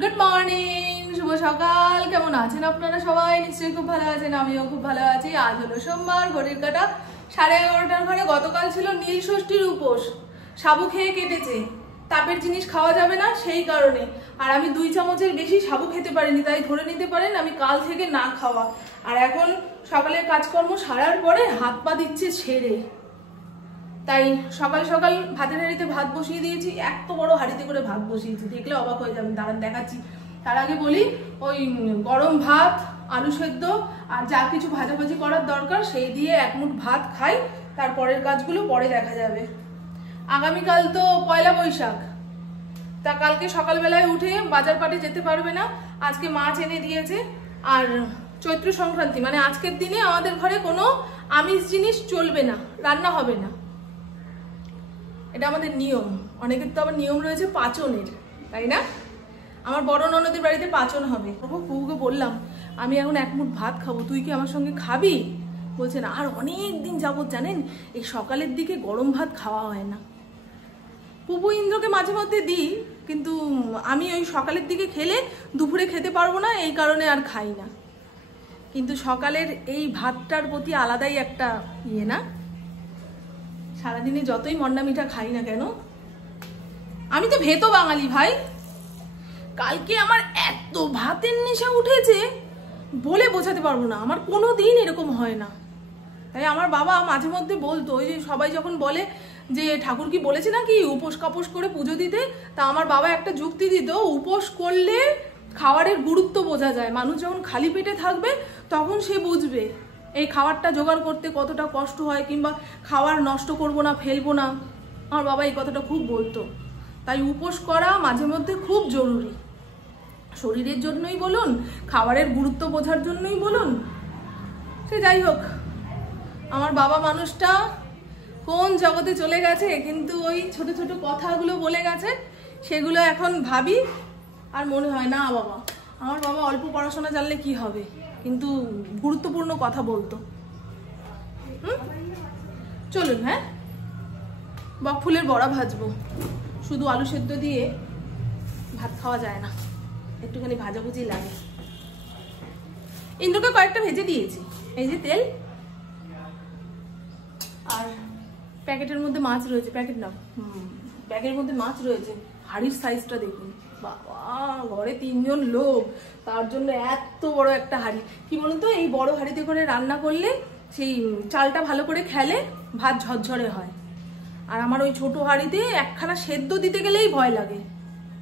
Good morning, শুভ সকাল। কেমন আছেন আপনারা সবাই? নিশ্চয়ই খুব ভালো আছেন, আমিও খুব ভালো আছি। আজ হলো সোমবার, ঘড়ির কাঁটা 11:30টার ঘরে। গতকাল ছিল নীল ষষ্ঠীর উপোস, সাবু খেয়ে কেটেছে। তাপের জিনিস খাওয়া যাবে না সেই কারণে। আর আমি 2 চামচের বেশি সাবু খেতে পারিনি, তাই ধরে নিতে পারেন আমি কাল থেকে না খাওয়া। আর এখন সকালের কাজকর্ম সারার পরে হাত পা দিচ্ছে ছেড়ে, তাই সকাল সকাল ভাতের হাঁড়িতে ভাত বসিয়ে দিয়েছি। এত বড় হাঁড়িতে করে ভাত বসিয়েছি, দেখলে অবাক হয়ে যাবেন। দাঁড়ান দেখাচ্ছি। তার আগে বলি, ওই গরম ভাত, আলু সেদ্ধ আর যা কিছু ভাজাভাজি করার দরকার সেই দিয়ে 1 মুঠ ভাত খাই। তারপরের কাজগুলো পরে দেখা যাবে। আগামীকাল তো পয়লা বৈশাখ, তা কালকে সকালবেলায় উঠে বাজার পাটে যেতে পারবে না। আজকে মাছ এনে দিয়েছে। আর চৈত্র সংক্রান্তি মানে আজকের দিনে আমাদের ঘরে কোনো আমিষ জিনিস চলবে না, রান্না হবে না। এটা আমাদের নিয়ম। অনেকের তো আবার নিয়ম রয়েছে পাচনের, তাই না? আমার বড় ননদের বাড়িতে পাচন হবে। বউকে বললাম আমি এখন 1 মুঠ ভাত খাবো, তুই কি আমার সঙ্গে খাবি? বলছে না। আর অনেক দিন যাবত জানেন এই সকালের দিকে গরম ভাত খাওয়া হয় না। পুপু ইন্দ্রকে মাঝে মধ্যে দিই, কিন্তু আমি ওই সকালের দিকে খেলে দুপুরে খেতে পারবো না, এই কারণে আর খাই না। কিন্তু সকালের এই ভাতটার প্রতি আলাদাই একটা না। সারাদিনে যতই মন্ডা মিঠা খাই না কেন, আমি তো ভেতো বাঙালি ভাই। কালকে আমার এত ভাতের নেশা উঠেছে বলে বোঝাতে পারবো না। আমার কোনো দিন এরকম হয় না। তাই আমার বাবা মাঝে মধ্যে বলতো, ওই যে সবাই যখন বলে যে ঠাকুর কি বলেছে নাকি উপোস কাপোস করে পুজো দিতে, তা আমার বাবা একটা যুক্তি দিত, উপোস করলে খাবারের গুরুত্ব বোঝা যায়। মানুষ যখন খালি পেটে থাকবে তখন সে বুঝবে এই খাবারটা জোগাড় করতে কতটা কষ্ট হয়, কিংবা খাবার নষ্ট করব না, ফেলবো না। আমার বাবা এই কথাটা খুব বলতো। তাই উপোস করা মাঝে মধ্যে খুব জরুরি, শরীরের জন্যই বলুন, খাবারের গুরুত্ব বোঝার জন্যই বলুন। সে যাই হোক, আমার বাবা মানুষটা কোন জগতে চলে গেছে, কিন্তু ওই ছোট ছোট কথাগুলো বলে গেছে, সেগুলো এখন ভাবি আর মনে হয় না বাবা। আমার বাবা অল্প পড়াশোনা জানলে কি হবে, কিন্তু গুরুত্বপূর্ণ কথা বলতো। চলুন, হ্যাঁ, বক ফুলের বড়া ভাজবো। শুধু আলু সেদ্ধ দিয়ে ভাত খাওয়া যায় না, একটুখানি ভাজাভুজি লাগে। ইন্দ্রকে কয়েকটা ভেজে দিয়েছি, এই যে তেল। আর প্যাকেটের মধ্যে মাছ রয়েছে, প্যাকেট না, ব্যাগের মধ্যে মাছ রয়েছে। হাড়ির সাইজটা দেখুন বাবা, ঘরে 3 জন লোক, তার জন্য এত বড় একটা হাড়ি। কি বলুন তো, এই বড় হাড়িতে করে রান্না করলে সেই চালটা ভালো করে খেলে ভাত ঝরঝরে হয়। আর আমার ওই ছোট হাড়িতে একখানা সেদ্ধ দিতে গেলেই ভয় লাগে,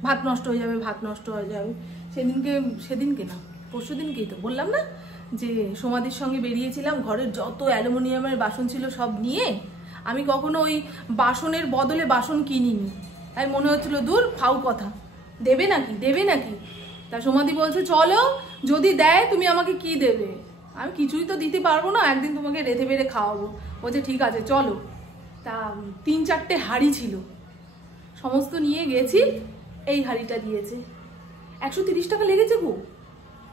ভাত নষ্ট হয়ে যাবে, ভাত নষ্ট হয়ে যাবে। সেদিনকে না, পরশু দিনকেই তো বললাম না যে সমাধির সঙ্গে বেরিয়েছিলাম, ঘরের যত অ্যালুমিনিয়ামের বাসন ছিল সব নিয়ে। আমি কখনো ওই বাসনের বদলে বাসন কিনিনি, তাই মনে হচ্ছিল দূর ফাউ কথা, দেবে নাকি। তা সমাধি বলছে চলো, যদি দেয় তুমি আমাকে কি দেবে? আমি কিছুই তো দিতে পারবো না, একদিন তোমাকে রেঁধে বেড়ে খাওয়াবো। বলছে ঠিক আছে চলো। তা 3-4টে হাঁড়ি ছিল, সমস্ত নিয়ে গেছি। এই হাঁড়িটা দিয়েছে, 130 টাকা লেগেছে গো।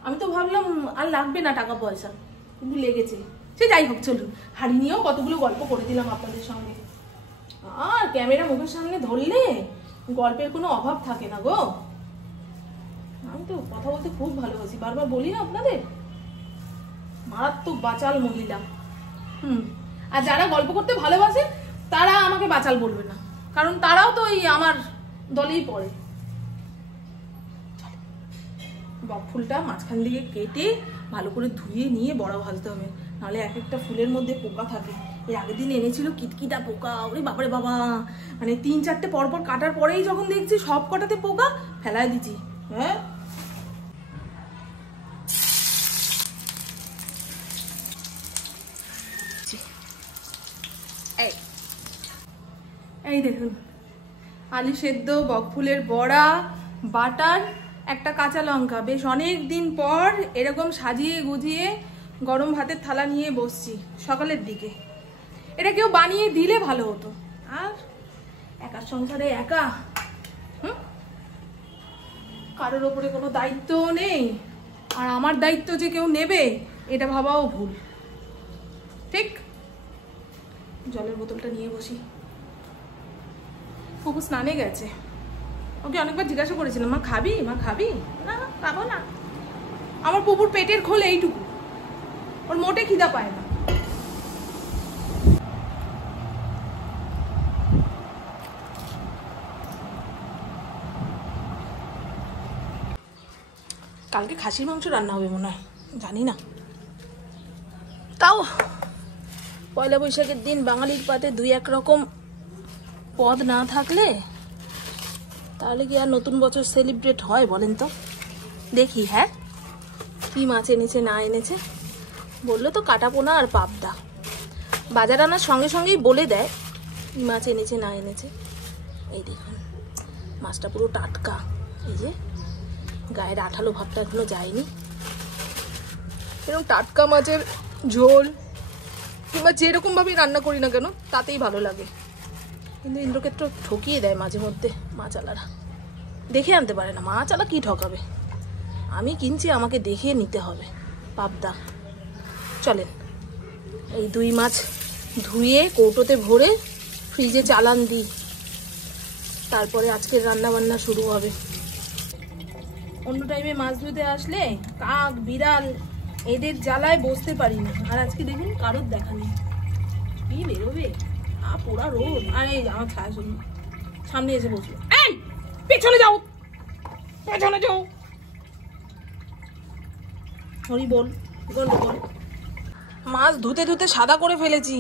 আমি তো ভাবলাম আর লাগবে না টাকা পয়সা, কিন্তু লেগেছে। সে যাই হোক, চলুন। হাঁড়ি নিয়েও কতগুলো গল্প করে দিলাম আপনাদের সঙ্গে। আর ক্যামেরা মুখের সামনে ধরলে গল্পের কোনো অভাব থাকে না গো। আমি তো কথা বলতে খুব ভালোবাসি, বারবার বলি না আপনাদের, মারাত্মক বাচাল মহিলা। আর যারা গল্প করতে ভালোবাসে তারা আমাকে বাচাল বলবে না, কারণ তারাও তো এই আমার দলেই পড়ে। বক ফুলটা মাঝখান দিকে কেটে ভালো করে ধুয়ে নিয়ে বড়া ভাজতে হবে, নাহলে এক একটা ফুলের মধ্যে পোকা থাকে। এই আগের দিন এনেছিল কিটকিটা পোকা, ওরে বাবারে বাবা, মানে 3-4টে পরপর কাটার পরেই যখন দেখছি সব কটাতে পোকা, ফেলায় দিচ্ছি। হ্যাঁ, এই দেখুন, আলু সেদ্ধ, বক ফুলের বড়া, বাটার, একটা কাঁচা লঙ্কা। বেশ অনেক দিন পর এরকম সাজিয়ে গুজিয়ে গরম ভাতের থালা নিয়ে বসছি সকালের দিকে। এটা কেউ বানিয়ে দিলে ভালো হতো। আর একার সংসারে একা, কারোর ওপরে কোনো দায়িত্বও নেই। আর আমার দায়িত্ব যে কেউ নেবে এটা ভাবাও ভুল, ঠিক? জলের বোতলটা নিয়ে বসি। ফুপু স্নানে গেছে, ওকে অনেকবার জিজ্ঞাসা করেছিলাম, মা খাবি, মা খাবি? না খাবো না। আমার পুপুর পেটের খোল এইটুকু, ওর মোটে খিদা পায় না। কালকে খাসির মাংস রান্না হবে মনে হয়, জানি না। তাও পয়লা বৈশাখের দিন বাঙালির পাতে 2-1 রকম পদ না থাকলে তাহলে কি আর নতুন বছর সেলিব্রেট হয় বলেন তো? দেখি হ্যাঁ কি মাছ এনেছে না এনেছে। বললো তো কাটাপোনা আর পাবদা। বাজার আনার সঙ্গে সঙ্গেই বলে দেয় কি মাছ এনেছে না এনেছে। এই দেখুন মাছটা পুরো টাটকা, এই যে গায়ের আঠালো ভাবটা এখনো যায়নি। এরকম টাটকা মাছের ঝোল কিংবা যেরকম ভাবেই রান্না করি না কেন তাতেই ভালো লাগে। কিন্তু ইন্দ্রক্ষেত্র ঠকিয়ে দেয় মাঝে মধ্যে মাছালারা, দেখে আনতে পারে না। মাছালা কি ঠকাবে, আমি কিনছি আমাকে দেখে নিতে হবে। পাবদা, চলেন এই 2 মাছ ধুয়ে কৌটোতে ভরে ফ্রিজে চালান দিই, তারপরে আজকের রান্না বান্না শুরু হবে। অন্য টাইমে মাছ ধুতে আসলে কাক বিড়াল এদের জ্বালায় বসতে পারি না, আর আজকে দেখুন কারোর দেখা নেই। কি বেরোবে, পোড়া রোদ। আর এই আমার ছায়া শুনুন সামনে এসে বসলো, এই পেছনে যাও, পেছনে যাও। হরি বল গন্ডগোল। মাছ ধুতে ধুতে সাদা করে ফেলেছি,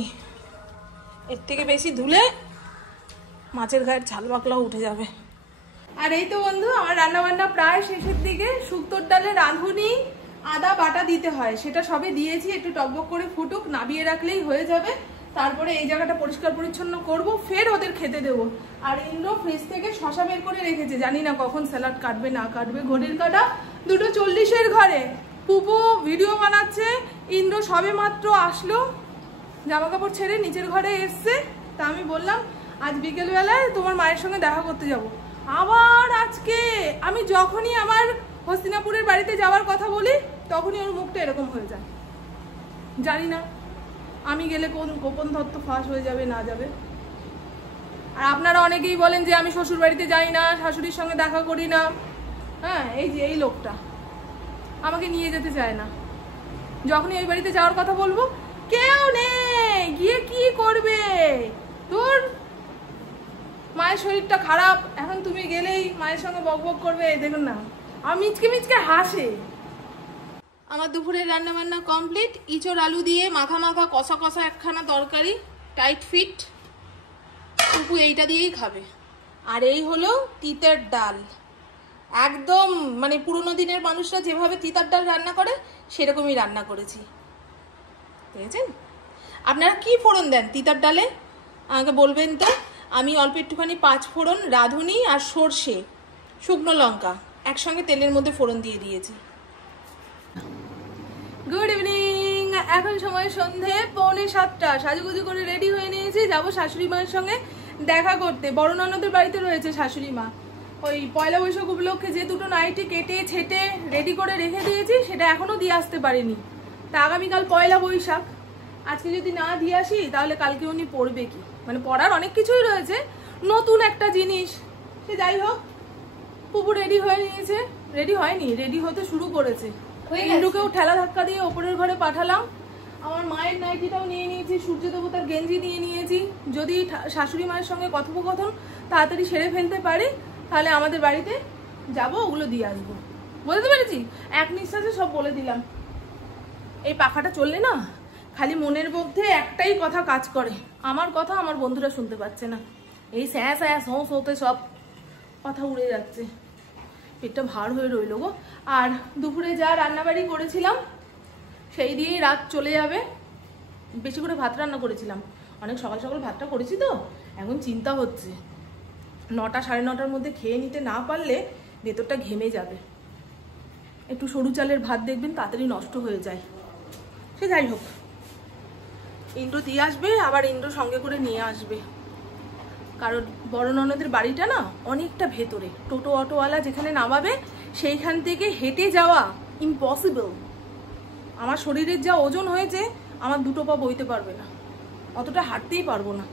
এর থেকে বেশি ধুলে মাছের গায়ের ছাল বাকলাও উঠে যাবে। আর এই তো বন্ধু আমার রান্না বান্না প্রায় শেষের দিকে। শুক্তোর ডালে রাঁধুনি আদা বাটা দিতে হয়, সেটা সবে দিয়েছি। একটু টকবক করে ফুটুক, নাবিয়ে রাখলেই হয়ে যাবে। তারপরে এই জায়গাটা পরিষ্কার পরিচ্ছন্ন করব, ফের ওদের খেতে দেবো। আর ইন্দ্র ফ্রিজ থেকে শশা বের করে রেখেছে, জানি না কখন স্যালাড কাটবে না কাটবে। ঘড়ির কাটা 2:40 ঘরে। পুপু ভিডিও বানাচ্ছে, ইন্দ্র সবে মাত্র আসলো জামা কাপড় ছেড়ে নিচের ঘরে এসছে। তা আমি বললাম আজ বিকেলবেলায় তোমার মায়ের সঙ্গে দেখা করতে যাব। আবার আজকে আমি যখনই আমার হস্তিনাপুরের বাড়িতে যাওয়ার কথা বলি তখনই ওর মুখটা এরকম হয়ে যায়। জানি না আমি গেলে কোন গোপন তথ্য ফাঁস হয়ে যাবে না যাবে। আর আপনারা অনেকেই বলেন যে আমি শ্বশুর বাড়িতে যাই না, শাশুড়ির সঙ্গে দেখা করি না। হ্যাঁ, এই যে এই লোকটা আমাকে নিয়ে যেতে চায় না। যখনই ওই বাড়িতে যাওয়ার কথা বলবো কেউ নেই, গিয়ে কি করবে, তোর মায়ের শরীরটা খারাপ, এখন তুমি গেলেই মায়ের সঙ্গে বকবক করবে। দেখুন না আমি মিচকে মিচকে হাসে। আমার দুপুরের রান্না বান্না কমপ্লিট। ইঁচড় আলু দিয়ে মাখা মাখা কষা কষা একখানা তরকারি, টাইট ফিট। টুকু এইটা দিয়েই খাবে। আর এই হলো তিতার ডাল, একদম মানে পুরোনো দিনের মানুষরা যেভাবে তিতার ডাল রান্না করে সেরকমই রান্না করেছি। দেখেছেন? আপনারা কি ফোড়ন দেন তিতার ডালে আমাকে বলবেন তো। আমি অল্প একটুখানি 5 ফোড়ন, রাঁধুনি আর সর্ষে, শুকনো লঙ্কা একসঙ্গে তেলের মধ্যে ফোড়ন দিয়ে দিয়েছি। গুড ইভিনিং, এখন সময় সন্ধে 6:45। সাজুগুজু করে রেডি হয়ে নিয়েছি, যাবো শাশুড়ি মায়ের সঙ্গে দেখা করতে। বড় ননদের বাড়িতে রয়েছে শাশুড়ি মা। ওই পয়লা বৈশাখ উপলক্ষে যে 2টো নাইটি কেটে ছেটে রেডি করে রেখে দিয়েছি সেটা এখনো দিয়ে আসতে পারিনি। তা আগামীকাল পয়লা বৈশাখ, আজকে যদি না দিয়ে আসি তাহলে কালকে উনি পরবে কি, মানে পরার অনেক কিছুই রয়েছে, নতুন একটা জিনিস। সে যাই হোক, পুপু রেডি হয়ে নিয়েছে, রেডি হয়নি, রেডি হতে শুরু করেছে। ইন্দ্রকেও ঠেলা ধাক্কা দিয়ে ওপরের ঘরে পাঠালাম। আমার মায়ের নাইটিটাও নিয়ে নিয়েছি, সূর্য দেবতার গেঞ্জি নিয়ে নিয়েছি। যদি শাশুড়ি মায়ের সঙ্গে কথোপকথন তাড়াতাড়ি সেরে ফেলতে পারি তাহলে আমাদের বাড়িতে যাব, ওগুলো দিয়ে আসবো। বলতে পেরেছি? এক নিঃশ্বাসে সব বলে দিলাম। এই পাখাটা চললে না খালি মনের মধ্যে একটাই কথা কাজ করে, আমার কথা আমার বন্ধুরা শুনতে পাচ্ছে না। এই স্যাঁ স্যাঁ সৌ সৌতে সব কথা উড়ে যাচ্ছে, পেটটা ভার হয়ে রইল গো। আর দুপুরে যা রান্নাবাড়ি করেছিলাম সেই দিয়েই রাত চলে যাবে। বেশি করে ভাত রান্না করেছিলাম, অনেক সকাল সকাল ভাতটা করেছি তো এখন চিন্তা হচ্ছে 9টা 9:30টার মধ্যে খেয়ে নিতে না পারলে ভেতরটা ঘেমে যাবে। একটু সরু চালের ভাত দেখবেন তাড়াতাড়ি নষ্ট হয়ে যায়। সে যাই হোক, ইন্দ্র দিয়ে আসবে, আবার ইন্দ্র সঙ্গে করে নিয়ে আসবে। কারণ বড় ননদের বাড়িটা না অনেকটা ভেতরে, টোটো অটোওয়ালা যেখানে নামাবে সেইখান থেকে হেঁটে যাওয়া ইম্পসিবল। আমার শরীরের যা ওজন হয়েছে আমার 2টো পা বইতে পারবে না, অতটা হাঁটতেই পারবো না।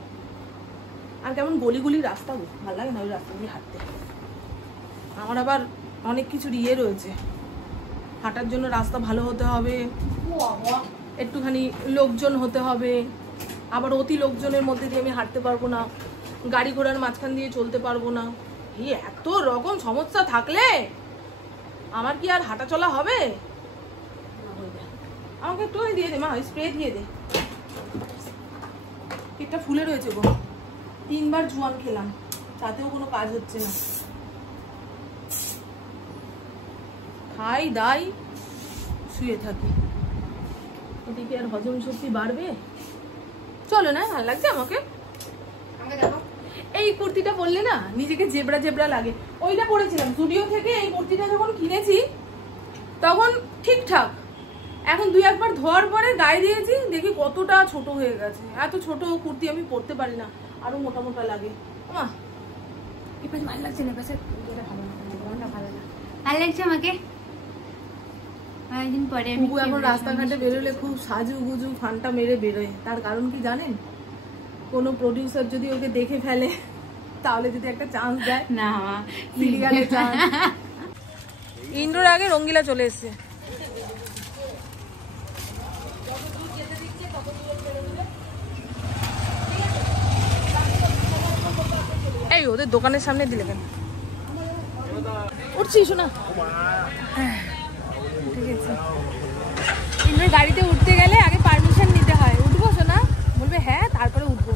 আর কেমন গলি গলি রাস্তা, ভালো লাগে না ওই রাস্তা দিয়ে হাঁটতে। আমার আবার অনেক কিছুর ইয়ে রয়েছে, হাঁটার জন্য রাস্তা ভালো হতে হবে, একটুখানি লোকজন হতে হবে, আবার অতি লোকজনের মধ্যে দিয়ে আমি হাঁটতে পারবো না, গাড়ি ঘোড়ার মাঝখান দিয়ে চলতে পারবো না। এই এত রকম সমস্যা থাকলে আমার কি আর হাঁটা চলা হবে? আমাকে একটুখানি দিয়ে দে মা, স্প্রে দিয়ে দে। পেটটা ফুলে রয়েছে গো, 3 বার জোয়ান খেলাম, তাতেও কোনো কাজ হচ্ছে না। খাই দাই শুয়ে থাকি, ওদিকে আর হজম শক্তি বাড়বে? চলো না, ভালো লাগছে আমাকে। এই কুর্তিটা পরলে না নিজেকে জেবরা জেবরা লাগে। ওইটা পরেছিলাম স্টুডিও থেকে, এই কুর্তিটা যখন কিনেছি তখন ঠিকঠাক, এখন 2 একবার ধোয়ার পরে গায়ে দিয়েছি, দেখি কতটা ছোট হয়ে গেছে। এত ছোট কুর্তি আমি পরতে পারি না, আরো মোটা মোটা লাগে। মা এপাশে ভালো লাগছে না, এপাশে ভালো লাগছে আমাকে। অনেকদিন পরে এখন রাস্তাঘাটে বেরোলে খুব সাজু গুজু ফানটা মেরে বেরোয়। তার কারণ কি জানেন? কোনো প্রডিউসার যদি ওকে দেখে ফেলে, তাহলে যদি একটা চান্স দেয় না, সিরিয়ালে চান্স। ইন্দ্রর আগে রঙ্গিলা চলে এসছে। এই ওদের দোকানের সামনে দিলে কেন? উঠছি শোনা, ঠিক আছে। ইন্দ্রর গাড়িতে উঠতে গেলে আগে পারমিশন নিতে হয়। উঠবো শোনা? বলবে হ্যাঁ, তারপরে উঠবো,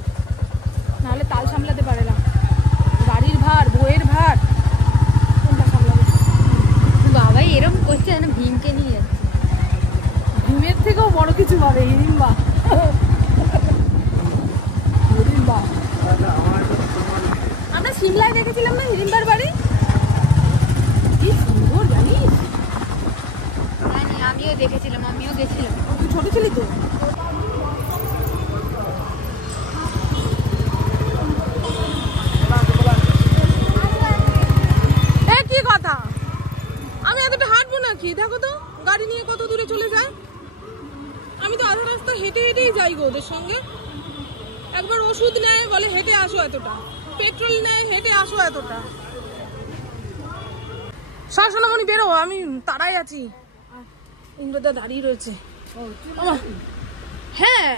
নাহলে তাল সামলাতে পারে না। গাড়ির ভার, বইয়ের ভার, কোনটা সামলাবে? বাবাই এরকম করছে যেন ভীমকে নিয়ে যাচ্ছে। ভীমের থেকেও বড় কিছু হবে, হিড়িম্বা। হিড়িম্বা আমরা সিমলায় দেখেছিলাম না, হিড়িম্বার বাড়ি কি সুন্দর জানিস? জানি, আমিও দেখেছিলাম, আমিও গেছিলাম। তুই ছোট ছিলি তো? কি কথা, আমি এতটা হাঁটবো নাকি? দেখো তো গাড়ি নিয়ে কত দূরে চলে যায়। আমি তো আধা রাস্তা হেঁটে হেঁটেই যাই গো ওদের সঙ্গে। একবার ওষুধ নেয়, বলে হেঁটে আসো এতটা, পেট্রোল নেয়, হেঁটে আসো এতটা। সোনামণি বেরো, আমি তাড়াই আছি। ইন্দ্রদা দাঁড়িয়ে রয়েছে। হ্যাঁ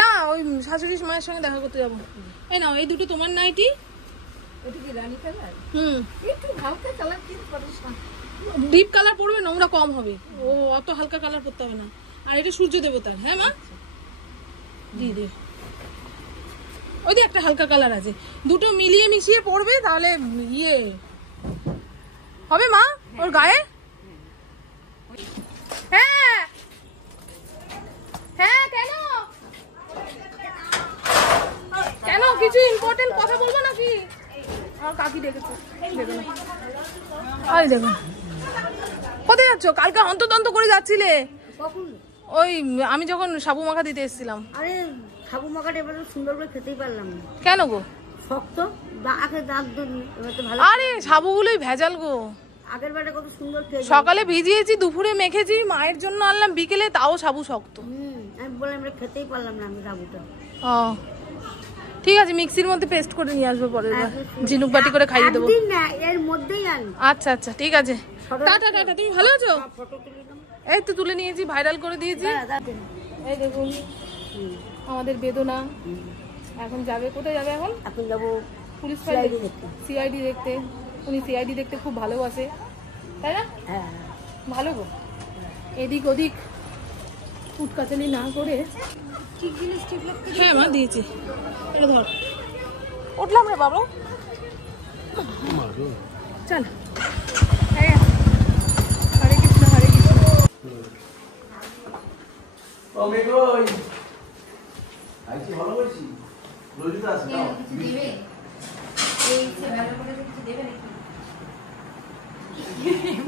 না, ওই শাশুড়ি মায়ের সঙ্গে দেখা করতে যাবো। এই নাও, এই দুটো তোমার নাইটি। ডিপ কালার পরবে, নোংরা কম হবে। ও অত হালকা কালার পরতে হবে না। আর এটা সূর্য দেবতার। হ্যাঁ মা, দিয়ে দে। ওই যে একটা হালকা কালার আছে, দুটো মিলিয়ে মিশিয়ে পরবে, তাহলে ইয়ে হবে মা ওর গায়ে। হ্যাঁ হ্যাঁ, কেন কেন কিছু ইম্পর্টেন্ট কথা বলবো নাকি? আমার কাকি ডেকেছে, দেখুন। কোথায় যাচ্ছ? কালকে হন্তদন্ত করে যাচ্ছিলে। ওই আমি যখন সাবু মাখা দিতে এসেছিলাম। আরে সাবু মাখাটা এবার সুন্দর করে খেতেই পারলাম না। কেন গো? শক্ত, আরে সাবুগুলোই ভেজাল গো। আগের বারে কত সুন্দর সকালে ভিজিয়েছি, দুপুরে মেখেছি, মায়ের জন্য আনলাম বিকেলে, তাও সাবু শক্ত। আমি বললাম আমরা খেতেই পারলাম না আমি সাবুটা। ও ঠিক আছে, মিক্সির মধ্যে পেস্ট করে নিয়ে আসবো পরের বার, ঝিনুক বাটি করে খাইয়ে দেবো। এর মধ্যেই আনি। আচ্ছা আচ্ছা ঠিক আছে, টাটা টাটা। তুমি ভালো আছো? এই তো তুলে নিয়েছি, ভাইরাল করে দিয়েছি। এই দেখুন আমাদের বেদনা এখন যাবে, কোথায় যাবে এখন? এখন যাবো পুলিশ ফাইল, সিআইডি দেখতে। উনি সিআইডি দেখতে খুব ভালোবাসে, তাই না? হ্যাঁ ভালো গো। এদিক ওদিক কুটকাচালি না করে। হ্যাঁ মা দিয়েছি, এটা ধর। উঠলাম রে বাবু, চল। হরে কৃষ্ণ হরে কৃষ্ণ।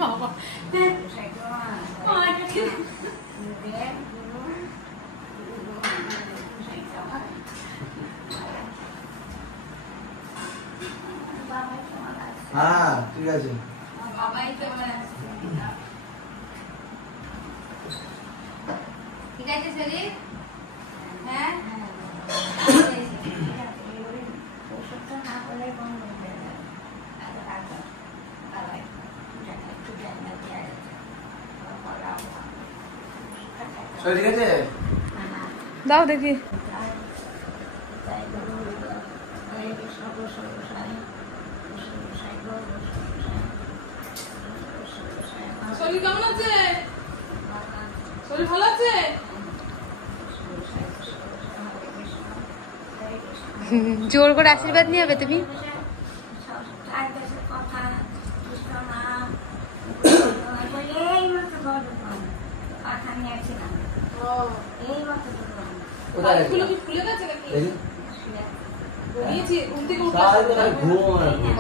বাবা হ্যাঁ ঠিক আছে। ঠিক আছে শরীর। হ্যাঁ ওষুধটা না করলে কম হবে। ঠিক আছে দাও দেখি। শরীর কেমন আছে? শরীর ভালো আছে? জোর করে আশীর্বাদ নিয়ে হবে তুমি।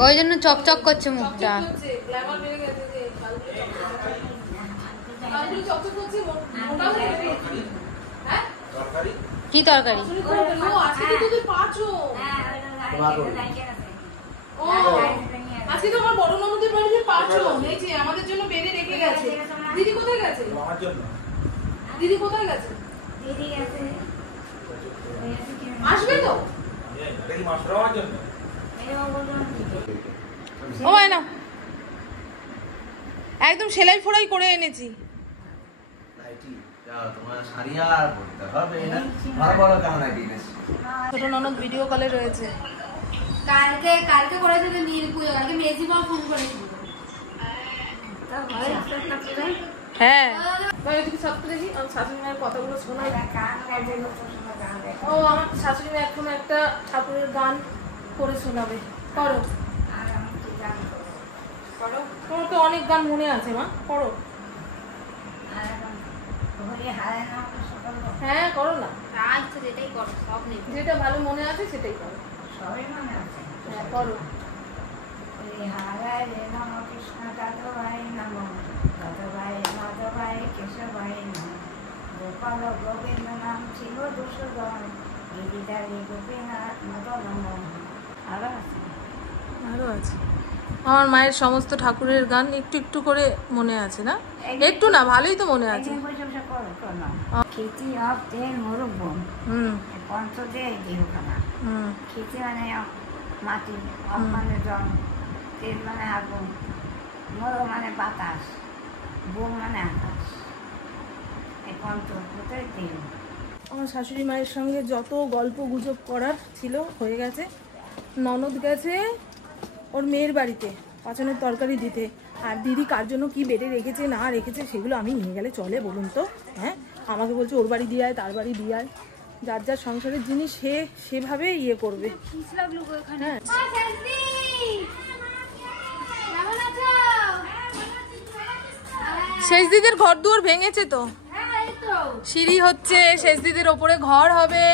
ওই জন্য চকচক করছে মুখটা। কি তরকারি? আজকে তো আমার বড় ননদের বাড়িতে পাঁচজন আমাদের জন্য বেড়ে রেখে গেছে। দিদি কোথায় গেছে? দিদি কোথায় গেছে? আসবে তো? ও না একদম সেলাই ফোড়াই করে এনেছি। ছোট ননদ ভিডিও কলে রয়েছে। কালকে করেছিল নীল পুজো, কালকে মেজি মা ফোন করেছিল। হ্যাঁ দেখি আমার শাশুড়ি মায়ের কথাগুলো শোনাই। ও আমার শাশুড়ি মা এখন একটা ঠাকুরের গান করে শোনাবে। করো করো, তোমার তো অনেক গান মনে আছে মা, করো। হ্যাঁ করো না, যেটাই করো সব নেই, যেটা ভালো মনে আছে সেটাই করো। হ্যাঁ করো। কৃষ্ণ যাদবাই নমঃ যাদবাই মাধবাই কেশবাই নমঃ গোপাল গোবিন্দ নাম ছিল দুশোদন গিরিধারী গোপীনাথ মদন মোহন। আরো আছে, আরো আছে। আমার মায়ের সমস্ত ঠাকুরের গান একটু একটু করে মনে আছে না? একটু না, ভালোই তো মনে আছে। খিচি অফ তেল মোরগ বোন পঞ্চদে গৃহখানা। খিচি মানে মাটি, অফ মানে জল, তেল মানে আগুন, মোরগ মানে বাতাস, বোন মানে আকাশ। এই পঞ্চভূতের তেল। আমার শাশুড়ি মায়ের সঙ্গে যত গল্প গুজব করার ছিল হয়ে গেছে। ননদ গেছে ওর মেয়ের বাড়িতে পাঁচানোর তরকারি দিতে, আর দিদি কার জন্য কি বেড়ে রেখেছে না রেখেছে সেগুলো আমি নিয়ে গেলে চলে বলুন তো? হ্যাঁ আমাকে বলছে ওর বাড়ি দিয়ে আয়, তার বাড়ি দিয়ে আয়, যার যার সংসারের জিনিস সে সেভাবে ইয়ে করবে। হ্যাঁ শেষ দিদির ঘর দুয়ার ভেঙেছে তো, সিঁড়ি হচ্ছে, শেষ দিদির ওপরে ঘর হবে।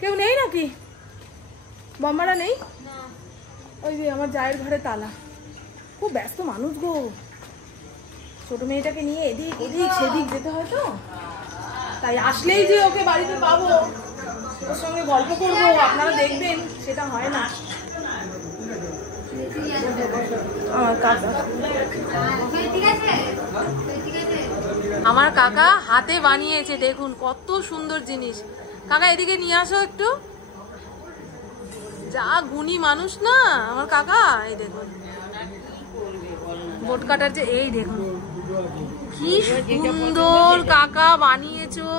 কেউ নেই নাকি? বম্মারা নেই? ওই যে আমার জায়ের ঘরে তালা। খুব ব্যস্ত মানুষ গো, ছোট মেয়েটাকে নিয়ে এদিক ওদিক সেদিক যেতে হয় তো, তাই আসলেই যে ওকে বাড়িতে পাবো ওর সঙ্গে গল্প করবো আপনারা দেখবেন সেটা হয় না। আমার কাকা হাতে বানিয়েছে, দেখুন কত সুন্দর জিনিস। কাকা এদিকে নিয়ে আসো একটু, যা গুণী মানুষ না আমার কাকা। এই দেখুন বোট কাটার যে, এই দেখুন কি সুন্দর কাকা বানিয়েছো,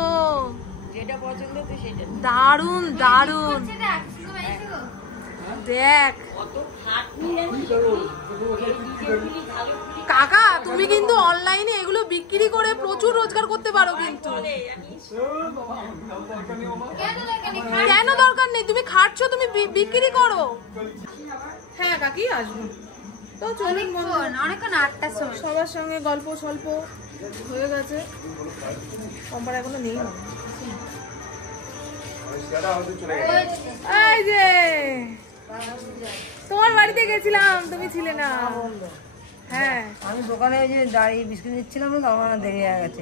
দারুন দারুন। দেখ কাকা তুমি কিন্তু অনলাইনে এগুলো বিক্রি করে প্রচুর রোজগার করতে পারো, কিন্তু কেন দরকার নেই? তুমি খাটছো, তুমি বিক্রি করো। হ্যাঁ কাকি আসবো তো, চলুন অনেকক্ষণ 8টার সময় সবার সঙ্গে গল্প স্বল্প হয়ে গেছে। কম্পার এখনো নেই। এই যে তোমার বাড়িতে গেছিলাম, তুমি ছিলে না। হ্যাঁ আমি দোকানে ওই যে দাঁড়িয়ে বিস্কুট দিচ্ছিলাম, আমার দেরি হয়ে গেছে।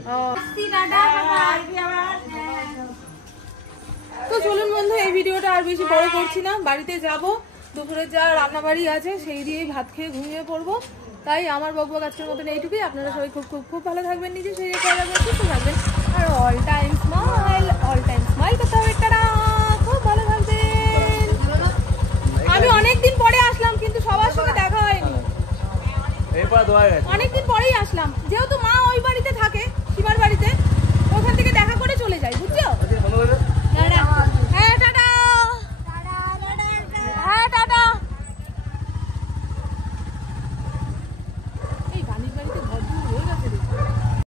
তো চলুন বন্ধু, এই ভিডিওটা আর বেশি বড় করছি না। বাড়িতে যাব, দুপুরে যা রান্না বাড়ি আছে সেই দিয়েই ভাত খেয়ে ঘুমিয়ে পড়বো। তাই আমার বকবক আজকের মতন এইটুকুই। আপনারা সবাই খুব খুব খুব ভালো থাকবেন, নিজে শরীরে খেয়াল রাখবেন, সুস্থ থাকবেন, আর অল টাইম স্মাইল করতে হবে। খুব ভালো থাকবেন। আমি অনেকদিন পরে আসলাম, কিন্তু সবার সঙ্গে দেখা হয়নি, অনেকদিন পরেই আসলাম।